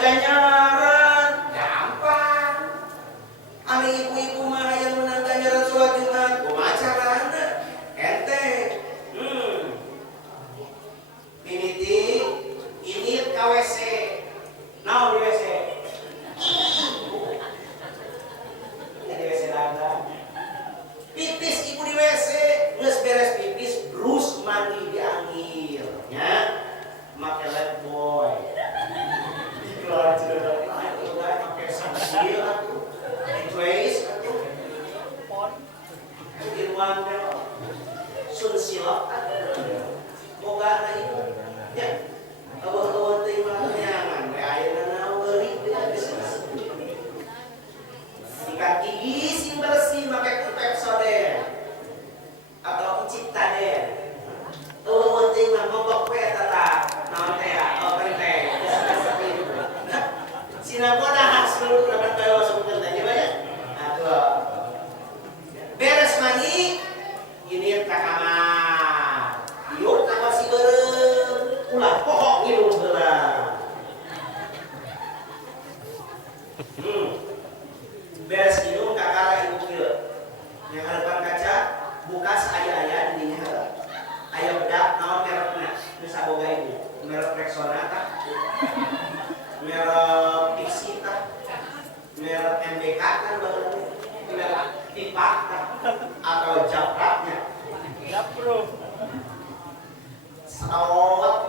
ganjaran gampang. Anu ibu-ibu mah yang menang ganjaran sholat Jumat kumaha carana enteng. Mimiti ini KWC naon di WC di WC dandang pipis ibu di WC geus beres pipis brus mandi di anggir nya make lab boy dikeluar jelas itu kan make sansil atuh trace atuh di ruang sun silap boga na itu ya eueuh teh mah nyaman we ayeuna naon eueuh teh bisa sikat gigi sing bersih make Pepsodent atau Ciptaden eueuh teh mah mogok we tata naon teh open teh sinaboda hasil urang teh sebutkeun teh ya atuh beres mandi ini ka kamar yuk nama si berem ulah pokok ngilu heula beres minum kakara ibu kieu yang harapan kaca buka saaya-aya di dinya heula aya bedak naon merekna geus saboga ibu merek Rexona tah merek Pixi tah merek MBK kan baru merek Tipak tah atau Japraknya Japro salawat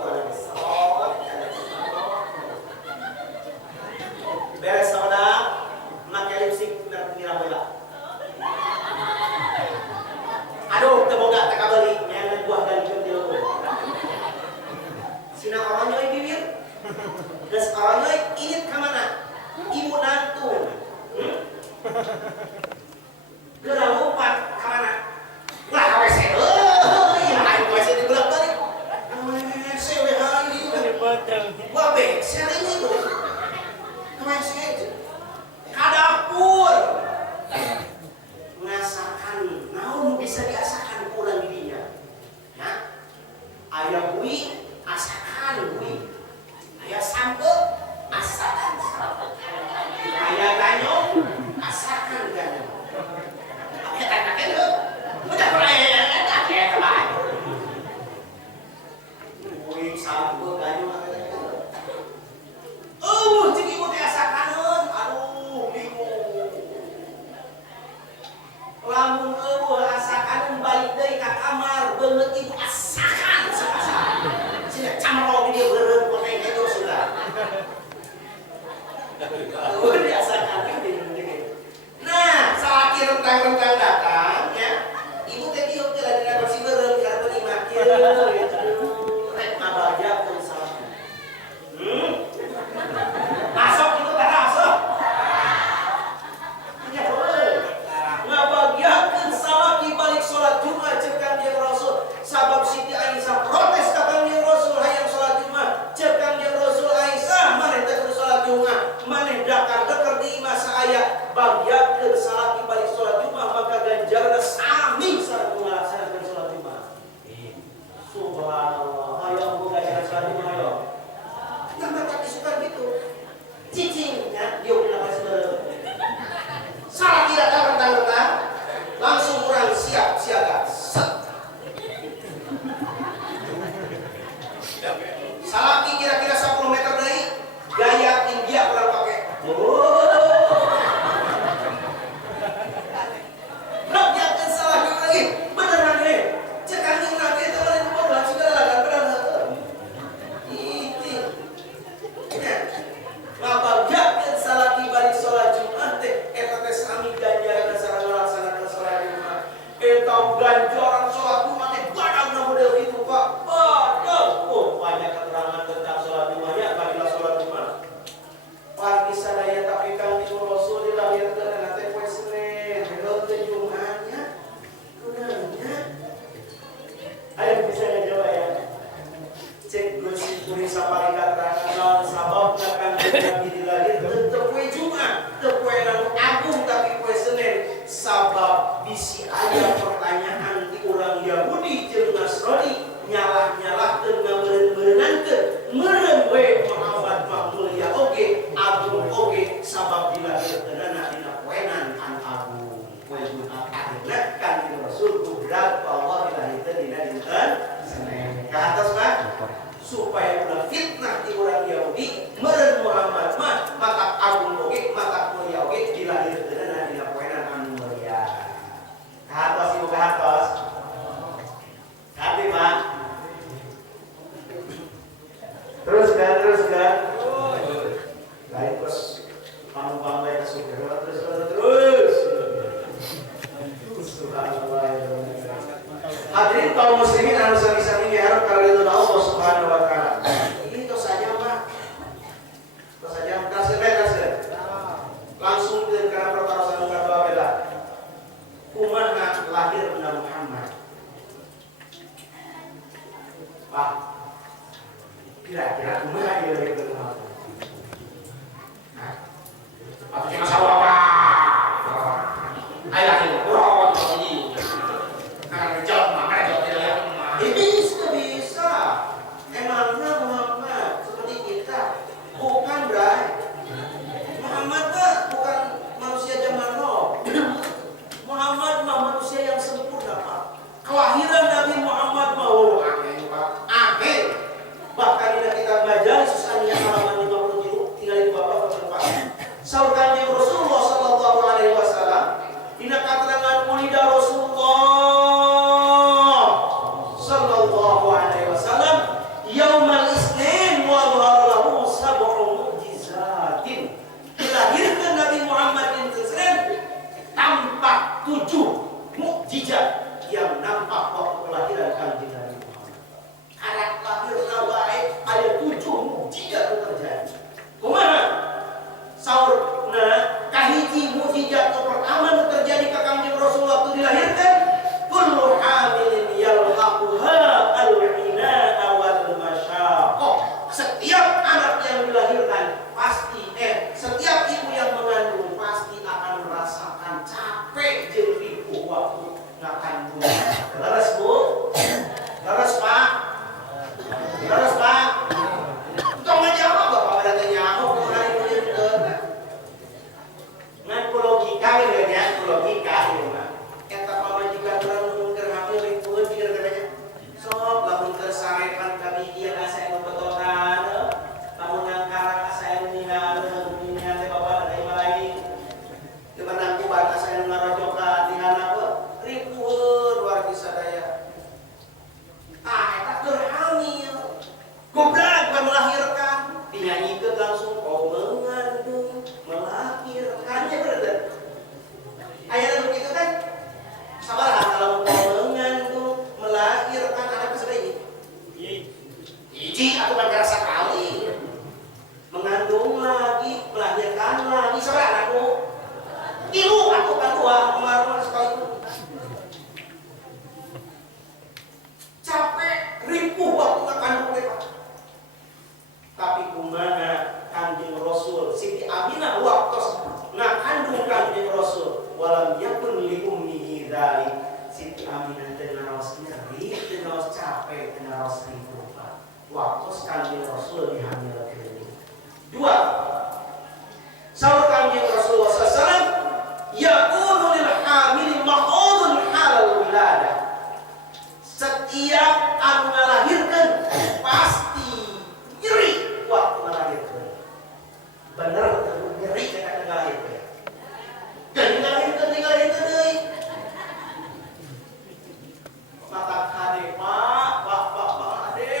beres soda make lipstik dan pengira bola aduh teboga teh kabeli yang buah dan jendil sina orang nyoy bibir geus orang nyoy ingin ka mana ibu nantun geura lompat ka mana ulah ka WC ayo WC di belah balik WC we hari wah be sering itu WC ka dapur ngasakan naon bisa diasakan kurang di dinya ya aya bui asakan bui aya sampe asakan aya ganyong asakan ganyong kita udah pernah ya teman bui sampe ganyong cek ibu teh asakaneun aduh bingung lamun eueuh asakaneun balik deui ka kamar beungeut ibu asakan sakasa cenah camrong di dieu beureum poteng itu sudah eueuh diasakan nah salaki rentang-rentang datang ya ibu teh dieu teh lain kursi beureum karep imah kieu rek ngabaja pun salah masuk itu terasuk ngabagiakeun salaki balik sholat Jumat cek Kanjeng Rasul sabab Siti Aisyah protes ka Kanjeng Rasul hayang sholat Jumat cek Kanjeng Rasul Aisyah maneh teh kudu sholat Jumat maneh dakar-dakar di imah saaya bagiakeun salaki balik sholat Jumat maka ganjaranna sami sareng ngalaksanakeun sholat Jumat subhanallah hayang boga ganjaran sholat Jumat hayo tambah tak disukan gitu cicingnya dia udah kasih salah tidak rentang-rentang langsung orang siap siaga salah kira-kira 10 meter dari gaya India orang pakai rakyatkan salah lagi beneran deh cekan nih nanti itu lain bola segala kan beneran ngabagiakeun salaki balik sholat Jumat teh eta teh sami ganjaran sareng ngalaksanakeun sholat Jumat eta ganjaran sholat Jumat teh badagna model kitu Pak badag banyak keterangan tentang sholat Jumat ya bagilah sholat Jumat pagi sadaya tapi Kang Ibu Rasul dilahirkeun teh poe Senin heuh teh Jumatnya kunaonnya ayo bisa jawab ya cek Gusti Puri sapari kata naon sababna kan Nabi dilahirkeun teu poe Jumat teu poe Agung tapi poe Senin sabab bisi aya pertanyaan ti urang Yahudi jeung Nasrani nyalah-nyalahkeun ngabeureun-beureunankeun meureun we Muhammad mah mulia oge langsung kau mengandung, melahirkannya benar. Ayat begitu kan? Sabar kalau kau mengandung, melahirkan anak seperti ini. Iji aku kan kerasa kali. Mengandung lagi, melahirkan lagi, sabar anakku. Ibu aku kan tua, kemarin sekali. Capek, ripuh waktu ngakandung mereka. Tapi kumaha Kanjeng Rasul Siti Aminah waktu ngakandung Kanjeng Rasul walam yakun li ummihi dzalik. Siti Aminah teu ngaraos nyeri, teu ngaraos capek, teu ngaraos ripuh. Waktu Kanjeng Rasul dihamilkeun. Dua. Saur Kanjeng Rasulullah sallallahu yakunu lil hamil mahudun halal wiladah. Setiap anu ngalahirkeun pasti nyeri waktu ngalahirkeun. Bener betul nyeri ketika ngalahirkeun. Jadi ngalahirkeun deui. Maka kade Pak ade,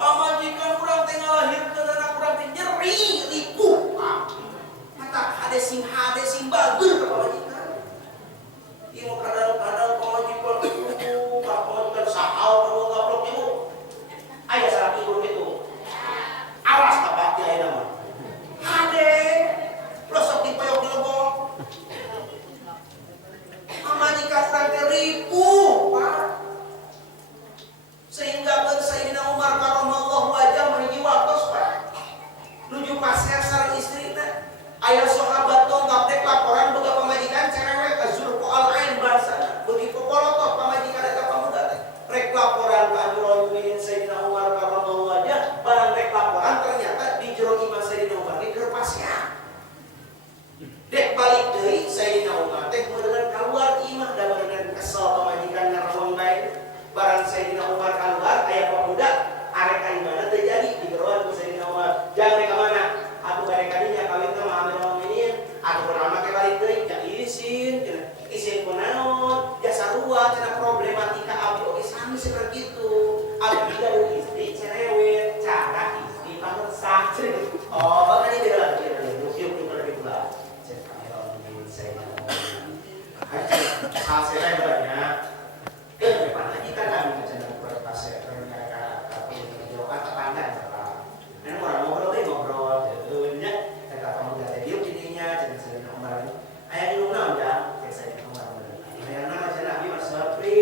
pamajikan urang teh ngalahirkeun anak urang teh nyeri ripuh. Mata kade sing bager ka pamajikan. Ieu kadang-kadang pamajikan itu pamajikan saal kalau goblok ibu. Aya salah ibu gitu. Awas ka pati ayeuna mah. Hade, prosok dipoyok di lebong. Pamajikan urang teh ripuh, Pak. Sehingga kan Sayyidina Umar karramallahu wajhah menuju waktu Pak. Nuju pasir sareng istrina. Aya sahabat tonggak dek laporan boga pamajikan cerewet azurqu al-ain bahasana. Begitu polotok pamajikan eta pamuda teh. Rek laporan ka Amirul Mukminin Sayyidina Umar karramallahu wajhah, barang rek laporan ternyata di jero imah Sayyidina Umar di keur pasir. Dek balik deui Sayyidina Umar teh meureun kaluar imah da meureun kesel pamajikan ngarawang bae. Barang Sayyidina Umar keluar, ayah pemuda, arek ka imana terjadi di geroan ku Sayyidina Umar. Jangan mereka mana? Aku barek kadinya kawin teh Muhammad Mu'minin. Aku beramal ke balik deui, jak isin kunaon, jasa sarua cenah problematika abdi oge sami seperti itu. Abdi gaduh istri cerewet, cara istri pamersak. Oh, makanya dia lagi yuk lebih pula. Cek Amirul Sayyidina Umar. Hasil banyak. Depan lagi kan kami mencenang berpasir mereka tapi menjauhkan tetangga dan orang ngobrol jadinya kata pemuda tadi jadinya jadi Sayyidina Umar ayah di rumah udah kayak Sayyidina Umar ayah nama saya Nabi Mas Sabri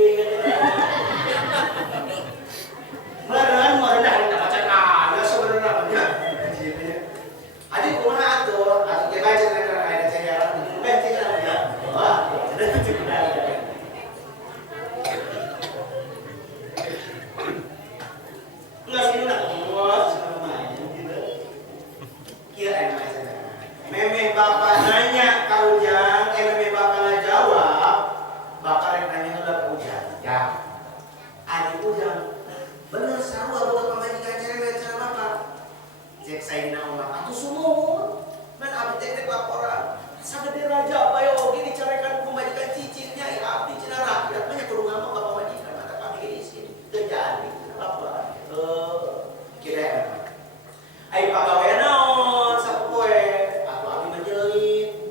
beneran mau rendah kita baca ada sebenarnya adik kumaha atuh kita baca dengan ayat saya baca ya wah ada cukup ada. Enggak sih nak muat sama gitu. Kira enak saja. Memeh bapak nanya ke Ujang, memeh bapak nggak jawab. Bapak yang nanya udah ke Ujang. Ya. Adik Ujang, bener sarua bukan pemajikan cerewet cara bapak. Cek Sayyidina Umar, atuh sumur. Men abdi cek laporan. Sagede raja bayo gini carekan pemajikan cicitnya ya abdi cenah rakyat banyak kudu ngomong ka pamajikan mata kami di sini. Teu jadi laporan. Kira ayo pagawe naon sapoe atau abdi menjelit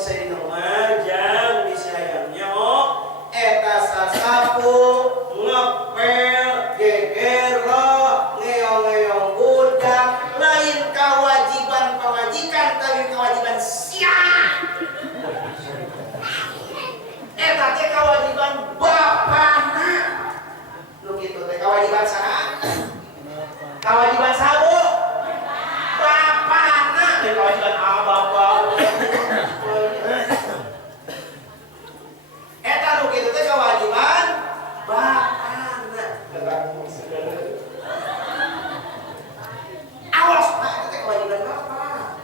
Sayyidina Umar jang disayangnya eta sasapu ngepel geger ngeong-ngeong budak lain kewajiban pemajikan tapi kewajiban siap eta teh kewajiban bapana nu kitu teh kewajiban saha kewajiban saha bapana teh kewajiban bapak eta nu kitu teh kewajiban bapana awas pak eta teh kewajiban bapak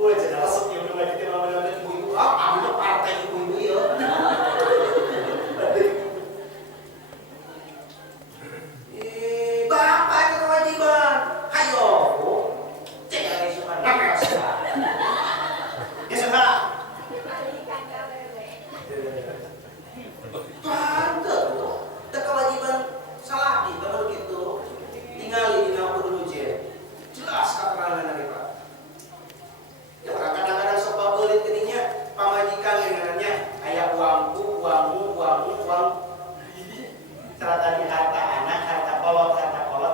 ulah cenah resep yang udah kita mama ibu-ibu ambil partai ibu-ibu ya bapak itu kewajiban ayo cek dari suka namanya suka ya suka pantes ada kewajiban salah kita begitu tinggali di nama dulu jelas keterangan dari Pak ya kadang-kadang sebab belit keninya pamajikan yang namanya ayah uangku serta di harta anak harta kolot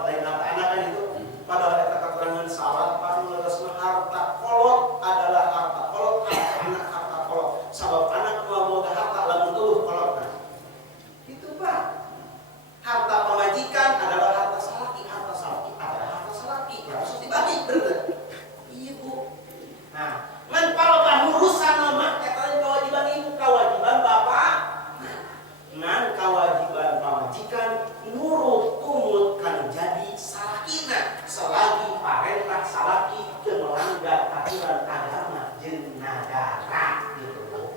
lain harta anak kan itu padahal ada keterangan salah padahal harta kolot adalah harta kolot harta anak harta kolot sebab anak mau harta lamun tuh kolotna itu Pak harta pemajikan adalah harta salaki adalah harta salaki harus dibagi bener iya Bu nah men palokan urusan mah eta kewajiban ibu kewajiban bapak nan kewajiban pamajikan nurut tumut kan jadi salakina selagi parentah salaki teu melanggar aturan agama jeung nagara gitu.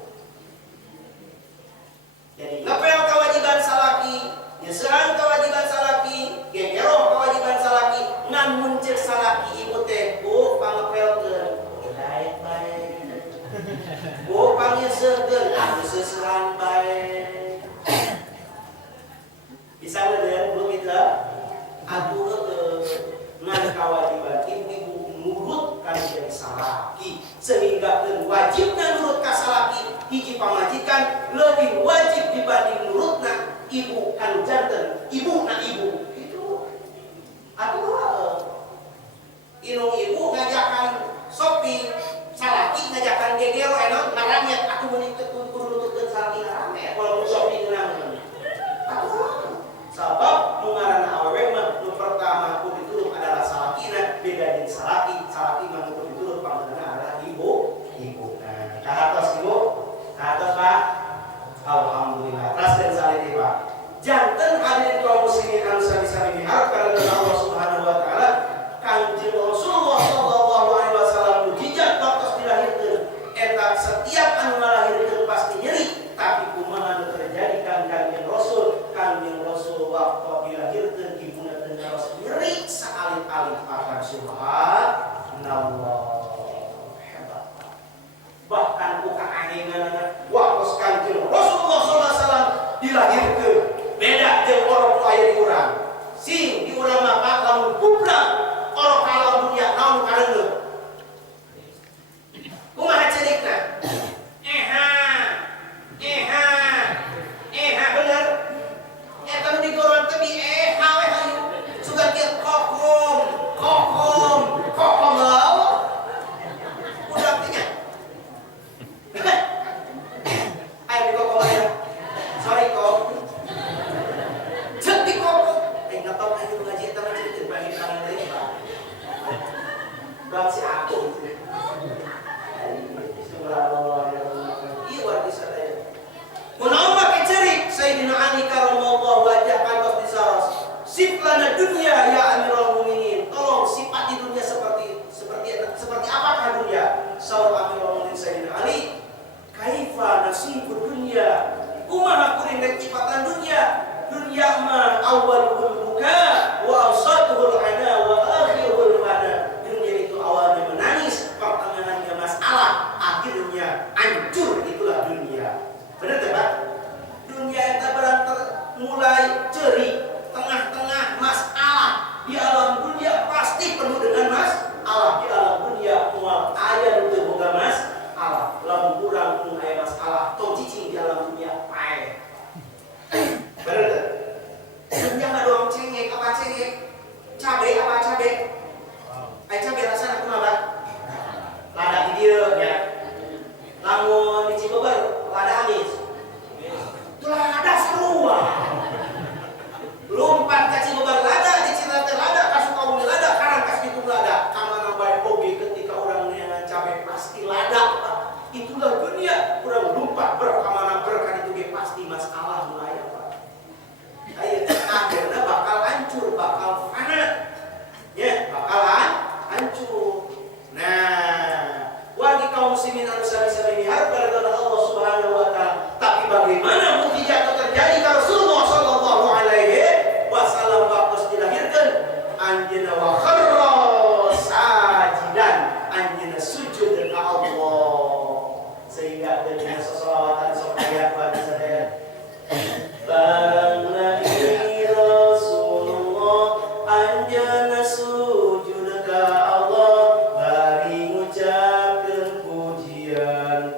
Jadi ngepel kewajiban salaki, nyeseran kewajiban salaki, gegerong kewajiban salaki, ngan muncul salaki ibu teh bu pangepelkeun baik-baik. Bu panyeseurkeun anu seseran baik. Bisa bener belum kita atur ngan kewajiban ibu nurut kan jadi salaki sehingga wajibna nurut ka salaki hiji pamajikan lebih wajib dibanding nurutna ibu anu janten ibu itu atuh inung ibu ngajakan shopping salaki ngajakan gegero enak ngaramnya aku meuni kudu nututkeun salaki ngaramnya walaupun shopping nang atuh sabab mengarana awewe mah nu pertama kudu diturut adalah salakina beda jeung salaki mah kudu diturut panggeuna adalah ibu nah ka atas ibu ka atas Pak alhamdulillah ras dan saliti Pak janten hadirin kaum muslimin anu sami-sami diharap karena Allah Subhanahu wa taala Kanjeng Rasulullah sallallahu alaihi wasallam mujizat waktu dilahirkeun eta setiap anu ngalahirkeun pasti nyeri tapi kumaha anu terjadi Kanjeng Rasul waktu dilahirkan ibuna teu ngaros nyeri saalit-alit akan subhanallah hebat bahkan buka angingan waktu Kanjeng Rasulullah SAW dilahirkan beda jeung orang aya di urang sing di urang mah lamun kubra orang kalau dunia naon kareungeun kumaha cerita bener eta nu digoran teh di hawe hayu sugan kieu kokom lawa udah tinya ayo di kokom aja sorry kom cek di kokom ngetop ayo ngaji eta mah cerita bagi tangan deui Bang si aku subhanallah ieu wargi sadaya kunaon make cerik Sayyidina Ali karramallahu wajhah kantos disaros siflana dunia ya Amirul Mukminin tolong sifat di dunia seperti apakah dunia saur Amirul Mukminin Sayyidina Ali kaifa nasibud dunia kumaha kuring rek sifatan dunia mah awwaluhul buka wa awsatuhul ana wa akhiruhul mana dunia itu awalnya menangis pertengahannya masalah akhirnya hancur itulah dunia benar tak Pak? Dunia itu mulai ceri tengah-tengah masalah di alam dunia pasti penuh dengan masalah di alam dunia mual ayah untuk boga kaum muslimin anu sami-sami mihar kepada Allah Subhanahu wa taala. Tapi bagaimana mukjizat itu terjadi ka Rasulullah sallallahu alaihi wasallam waktu dilahirkan anjeunna wa kharra sajidan, anjeunna sujud ka Allah. Sehingga dengan selawatan supaya pada saya barang nabi Rasulullah anjeunna sujud ka Allah bari ngucapkeun pujian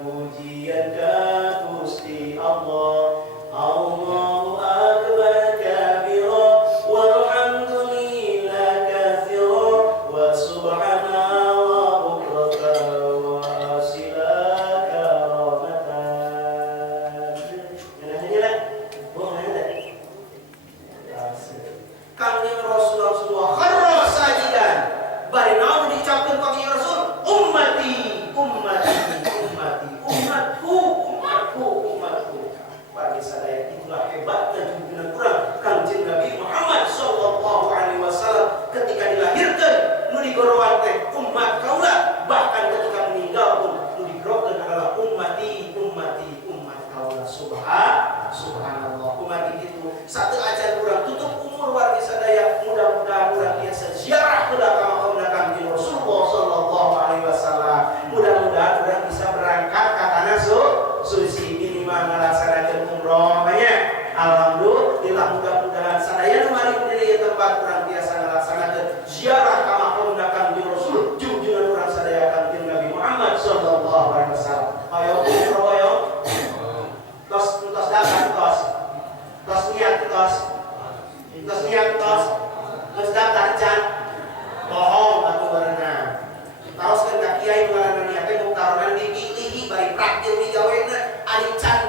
ka Gusti Allah. Allahu akbar kabira walhamdulillah katsira wa subhanallah bukratan wa asila karamatan. Nyanyi-nyanyi bohong ada. Kanjeng Rasulullah kharra sajidan. Bari naon diucapkeun ku Kanjeng Rasul? Ummati, ummati, ummati, umatku, umatku, umatku. Bagi sadaya itulah hebatnya junjungan urang Kanjeng Nabi Muhammad sallallahu alaihi wasallam ketika dilahirkan nu digorowan teh umat kaula, bahkan ketika meninggal pun nu digorowan adalah ummati, ummati, umat kaula. Subhanallah. Umat itu satu ajan urang tutup umur wargi sadaya, mudah-mudahan urang biasa ziarah kedah ka makam Kanjeng Rasulullah sallallahu alaihi wasallam. Mudah-mudahan urang bisa berangkat ka tanah suci minimal ngalaksanakeun umroh banyak. Alhamdulillah, mudah-mudahan sadaya nu mari di tempat urang biasa ngalaksanakeun ziarah ka makam Kanjeng Rasul junjungan urang sadaya Kanjeng Nabi Muhammad sallallahu alaihi wasallam. Ayo umroh ayo. Tos datang tos niat tos datang can bohong atuh berenang taroskeun ka kiai ngaranna niatna mau tarunan di bari praktil di gawena ari can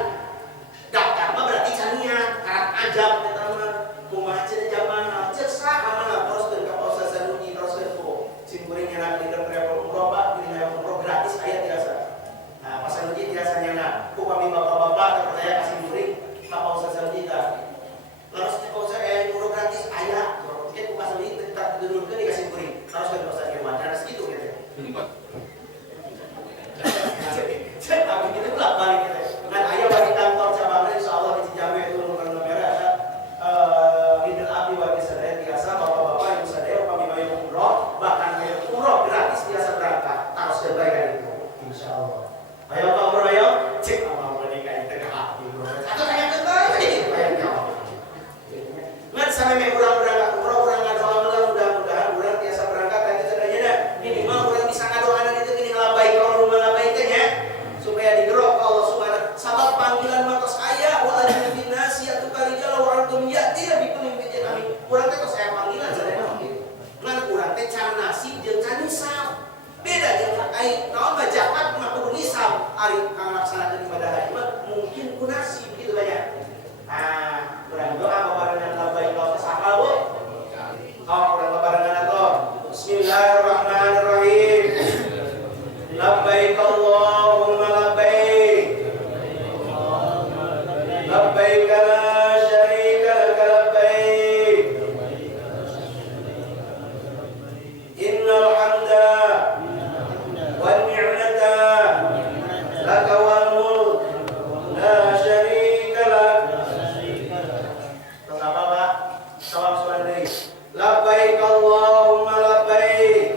daftar mah berarti can niat karat ajab eta mah kumaha cenah jamana ceuk saha mana taroskeun ka Pak Ustaz Sanusi taroskeun ku simkuring nyana di travel umroh Pak di umroh gratis aya tiasa. Nah Pak Sanusi tiasa nyana ku kami bapak-bapak percaya kasih murid ka Pak Ustaz Sanusi tah laras di Pak Ustaz umroh gratis aya kita ku kasih murid tetap didurunkeun dikasih murid taroskeun Pak Ustaz Irwan harus gitu gitu. Tapi kita bolak balik kita. Nah, ayah bagi kantor cabangnya insya Allah di Cijawe itu Karena Merah ada leader abdi warga sadaya biasa bapak-bapak ibu sadaya kami bayar umroh bahkan bayar umroh gratis biasa berangkat harus terbaik itu insya Allah. Ayo Pak Umroh ayo cek apa menikah itu ke hati atau tanya ke tadi bayar jawab. Ngan sampai me urang berangkat umroh urang ngadoa mudah-mudahan urang biasa berangkat tadi sadayana minimal urang bisa ngadoana itu gini ngalabai kalau rumah labai teh nya supaya digerok Allah Subhanahu sabab panggilan matos aya wa alladzi nasiatu kalijala wa antum ya'ti bi kulli bijin amin. Urang teh tos aya panggilan sadaya kitu. Ngan urang teh can nasib jeung can nisab. Beda jeung ai naon mah zakat mah kudu nisab. Ari kang laksanakeun ibadah haji mah mungkin ku nasib gitu banyak. Nah, urang doa babarengan labbaik wa sahal we. Urang babarengan atuh. Bismillahirrahmanirrahim. Labbaik Allahumma labbaik. Labbaik la syarika lak labbaik. Innal hamda wan ni'mata lak wal mulk la syarika lak. Terus apa Pak? Salam salam deui. Labbaik Allahumma labbaik.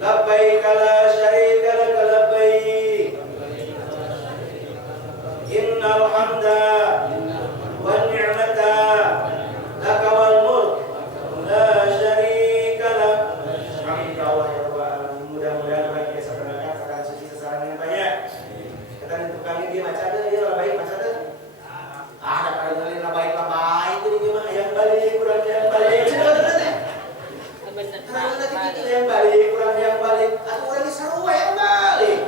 Labbaik la syarika lak labbaik. Innal hamda wan ni'mata lak wal mulk la syarika lak. Amin ya Allah ya Rabbal alamin. Mudah-mudahan bagi kita berangkat akan suci sasaran yang banyak. Kita tukangnya dia baca deh, ya labbaik baca deh. Ada kali labbaik itu dia mah yang balik kurang yang balik. Yang balik kurang yang balik atau orang di sarua yang balik.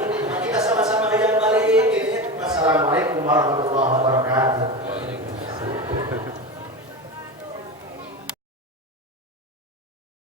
Kita sama-sama yang balik gitu ya. Wassalamualaikum warahmatullahi wabarakatuh.